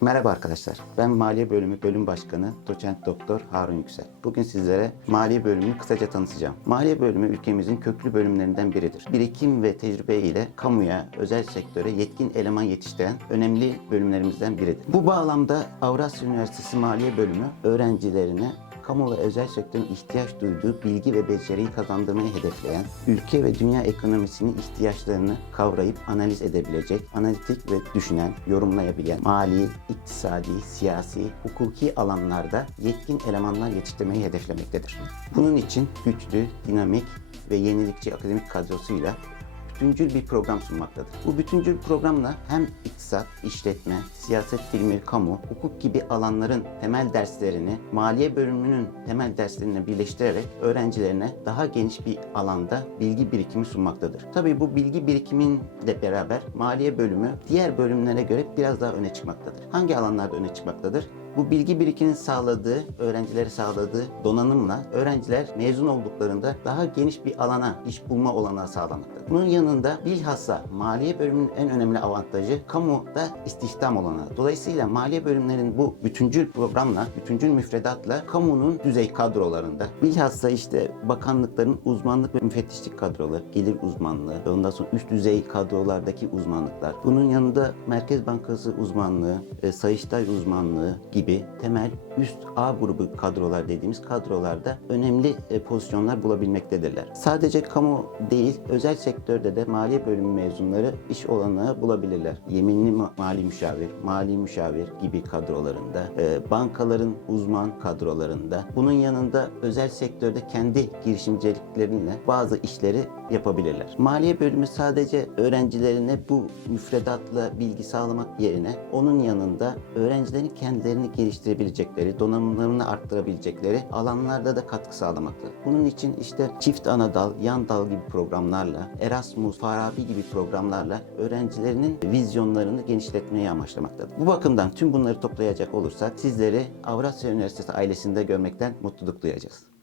Merhaba arkadaşlar. Ben Maliye Bölümü Bölüm Başkanı Doçent Doktor Harun Yüksel. Bugün sizlere Maliye Bölümünü kısaca tanıtacağım. Maliye Bölümü ülkemizin köklü bölümlerinden biridir. Birikim ve tecrübe ile kamuya, özel sektöre yetkin eleman yetiştiren önemli bölümlerimizden biridir. Bu bağlamda Avrasya Üniversitesi Maliye Bölümü öğrencilerine kamu ve özel sektörün ihtiyaç duyduğu bilgi ve beceriyi kazandırmayı hedefleyen, ülke ve dünya ekonomisinin ihtiyaçlarını kavrayıp analiz edebilecek, analitik ve düşünen, yorumlayabilen, mali, iktisadi, siyasi, hukuki alanlarda yetkin elemanlar yetiştirmeyi hedeflemektedir. Bunun için güçlü, dinamik ve yenilikçi akademik kadrosuyla bütüncül bir program sunmaktadır. Bu bütüncül programla hem iktisat, işletme, siyaset bilimi, kamu, hukuk gibi alanların temel derslerini maliye bölümünün temel derslerine birleştirerek öğrencilerine daha geniş bir alanda bilgi birikimi sunmaktadır. Tabii bu bilgi birikiminle beraber maliye bölümü diğer bölümlere göre biraz daha öne çıkmaktadır. Hangi alanlarda öne çıkmaktadır? Bu bilgi birikiminin sağladığı, öğrencilere sağladığı donanımla öğrenciler mezun olduklarında daha geniş bir alana iş bulma olanağı sağlamaktadır. Bunun yanında bilhassa maliye bölümünün en önemli avantajı kamuda istihdam olanağı. Dolayısıyla maliye bölümlerinin bu bütüncül programla, bütüncül müfredatla kamunun düzey kadrolarında bilhassa işte bakanlıkların uzmanlık ve müfettişlik kadroları, gelir uzmanlığı, ondan sonra üst düzey kadrolardaki uzmanlıklar. Bunun yanında Merkez Bankası uzmanlığı, e, Sayıştay uzmanlığı gibi temel üst A grubu kadrolar dediğimiz kadrolarda önemli e, pozisyonlar bulabilmektedirler. Sadece kamu değil, özel sektörde de maliye bölümü mezunları iş olanağı bulabilirler. Yeminli ma- mali müşavir, mali müşavir gibi kadrolarında, e, bankaların uzman kadrolarında, bunun yanında özel sektörde kendi girişimcilikleriyle bazı işleri yapabilirler. Maliye bölümü sadece öğrencilerine bu müfredatla bilgi sağlamak yerine onun yanında öğrencilerin kendilerini geliştirebilecekleri, donanımlarını arttırabilecekleri alanlarda da katkı sağlamaktadır. Bunun için işte çift ana dal, yan dal gibi programlarla, Erasmus, Farabi gibi programlarla öğrencilerinin vizyonlarını genişletmeyi amaçlamaktadır. Bu bakımdan tüm bunları toplayacak olursak sizleri Avrasya Üniversitesi ailesinde görmekten mutluluk duyacağız.